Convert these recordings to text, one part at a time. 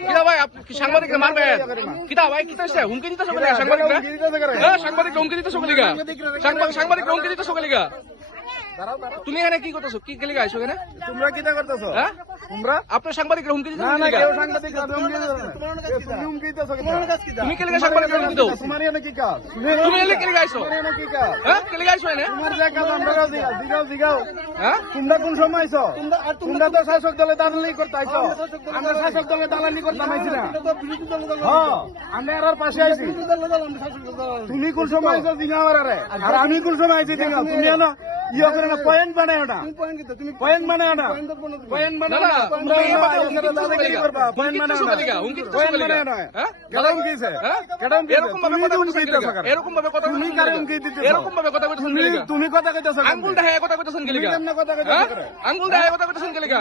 কিতা ভাই সাংবাদিক মারবেন কিতা ভাই কিতা হুমকি দিতে সকলে সাংবাদিক হুমকি দিতে সকলে সাংবাদিক হুমকি দিতে সকলে তুমি এখানে কি করতেছো কি গেলি গাইছো এখানে তোমরা কিটা করতেছো হ্যাঁ তোমরা আপনার সাংবাদিক হুমকি দিতে না না কেউ সাংবাদিক হুমকি দিতেছো তুমি কে লাগা সাংবাদিক হুমকি দাও তোমার এনে কি কাজ তুমি এলে কে গাইছো তোমার এনে কি কাজ হ্যাঁ কে গাইছো এনে তোমার যে কাজ আমরা দিগাও হ্যাঁ তোমরা কোন সময় আইছো তোমরা তো শাসক দলে দালালি করতে আইছো আমরা শাসক দলে দালালি করতাম আইছি না হ্যাঁ আমরা এর পাশে আইছি তুমি কোন সময় আইছো দিগাওয়ারে আর আমি কোন সময় আইছি দিগাও তুমি জানো ইয়া করে না পয়েন্ট বানায় না তুমি পয়েন্ট বানায় না পয়েন্ট বানায় না তোমরা দাদাগিরি করবা পয়েন্ট বানায় না পয়েন্ট বানায় না হ্যাঁ কেডাম কিছে কেডাম এরকম ভাবে কথা বলতেছ এরকম ভাবে কথা তুমি কারণ কি দিতেছ এরকম ভাবে কথা বলতেছ তুমি কথা কইতেছ আঙ্গুল দেখায় কথা কইতেছেন কি লাগা কেমনে কথা কইতেছ আঙ্গুল দেখায় কথা কইতেছেন কি লাগা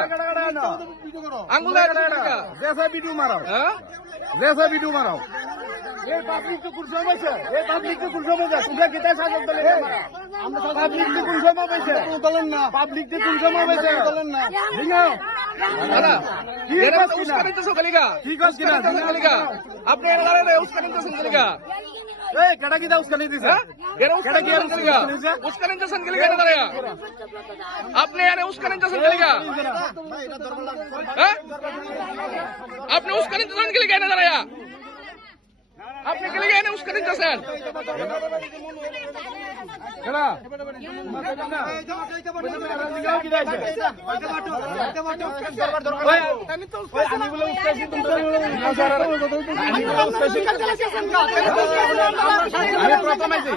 আঙ্গুল দেখায় কথা লাগা জেসা ভিডিও মারাও হ্যাঁ জেসা ভিডিও মারাও এই পাবলিক তো কুরসা বসে এই পাবলিক তো কুরসা বসে তোমরা কিটা শাসক দলে আমরা পাবলিক তো কুরসা বসে বলেন না পাবলিক তো কুরসা বসে বলেন না দিগাও দাদা কি এরা কাজ তো কিনা উস্কানি তো সকলিগা কি কাজ কিনা সকলিগা আপনি এর লারে উস্কানি তো সকলিগা এই কেডা কি দাও উস্কানি দিছে এরা উস্কানি তো সকলিগা উস্কানি তো সকলিগা না দাঁড়ায়া আপনি এর উস্কানি তো সকলিগা হ্যাঁ আপনি উস্কানি তো সকলিগা না দাঁড়ায়া আপনি কে লিগে এনে উস্কানি দিতেছেন কেডা আমি বলে উস্কাইছি আমি প্রথম আইছি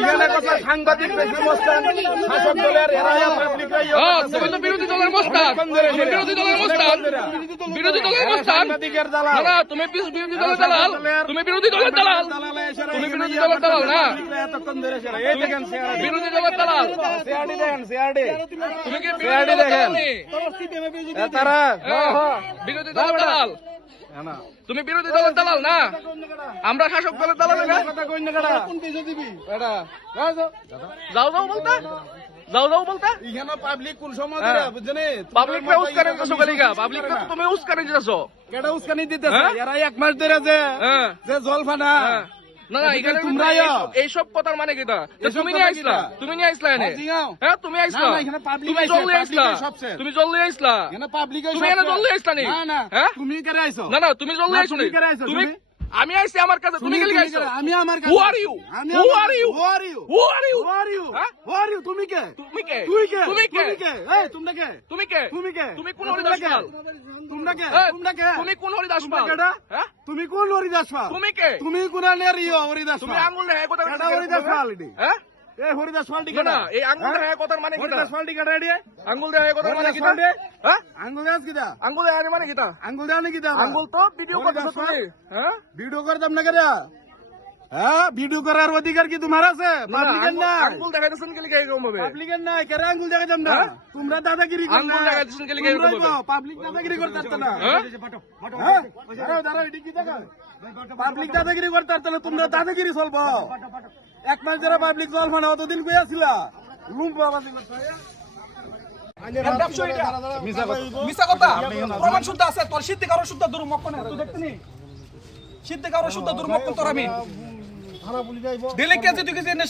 এখানে কথা সাংবাদিক মস্তান শাসক দলের এরা পাবলিক তুমি তো বিরোধী দলের মস্তান বিরোধী দলের মস্তান বিরোধী দলের মস্তান সাংবাদিকের দালাল না তুমি বিরোধী দলের দালাল তুমি বিরোধী দলের দালাল তুমি বিরোধী দলের দালাল না এতক্ষণ ধরে এই দেখেন বিরোধী দলের দালাল সিআরডি দেখেন সিআরডি তুমি কি বিরোধী দলের দালাল তারা বিরোধী দলের দালাল তুমি বিরোধী দলের দালাল না আমরা শাসক দলের দালাল না কথা কই না কেডা কোন পেজে দিবি এডা যাও যাও বলতা যাও যাও বলতা ইখানে পাবলিক কোন সময় ধরে বুঝছেন পাবলিক কে উস্কানি দিতেছো গলিগা পাবলিক কে তুমি উস্কানি দিতেছো কেডা উস্কানি দিতেছে এরা এক মাস ধরে যে জলফানা না না এখানে তোমরা এইসব কথার মানে কি তা তুমি নিয়ে আইছলা তুমি নিয়ে আইছলা এনে হ্যাঁ তুমি আইছলা না এখানে পাবলিক তুমি জলদি আইছলা তুমি জলদি আইছলা এখানে পাবলিক তুমি এনে জলদি আইছলা নি না না হ্যাঁ তুমি করে আইছো না না তুমি জলদি আইছো তুমি আমি আইছি আমার কাছে তুমি গেলি আইছো আমি আমার কাছে who are you who are you who are you who are you who are you who are you তুমি কে তুমি কে তুই কে তুমি কে এই তোমরা কে তুমি কে তুমি কে তুমি কোন হরিদাস পাল তোমরা কে তোমরা কে তুমি কোন হরিদাস পাল হ্যাঁ তুমি কোন হরিদাস পাল তুমি কে তুমি কোনানের হরিদাস তুমি আঙ্গুল দেখায় কথা কেডা হরিদাস পাল এডি হ্যাঁ এই হরিদাস পালটি না এই আঙ্গুল দেখায় কথার মানে কি হরিদাস পালটি কেডা এডি আঙ্গুল দেখায় কথার মানে কি হ্যাঁ আঙ্গুল দেখাস কিটা আঙ্গুল দেখায় মানে কি আঙ্গুল দেখানি কিটা আঙ্গুল তো ভিডিও করতেছো তুমি হ্যাঁ ভিডিও করতাম না কেডা হ্যাঁ ভিডিও করার অধিকার কি তোমার আছে পাবলিকের না আঙ্গুল দেখাইতেছেন কি লিখে এরকম ভাবে পাবলিকের না কেন আঙ্গুল দেখাইতাম না তোমরা দাদাগিরি করো আঙ্গুল দেখাইতেছেন কি লিখে এরকম ভাবে পাবলিক দাদাগিরি করতে পারত না হ্যাঁ দাঁড়াও দাঁড়াও এটি কি দেখা পাবলিক দাদাগিরি করতে পারত না তোমরা দাদাগিরি চলবো এক মাস ধরে পাবলিক চলবো না অতদিন কই আসিলা লুম্বাবাজি করতে মিছা কথা প্রমাণ শুদ্ধ আছে তোর সিদ্ধি কারো শুদ্ধ দুর্মুখ না তুই দেখতে নি সিদ্ধি কারো শুদ্ধ দুর্মুখ তোর আমি দিলে কে তুই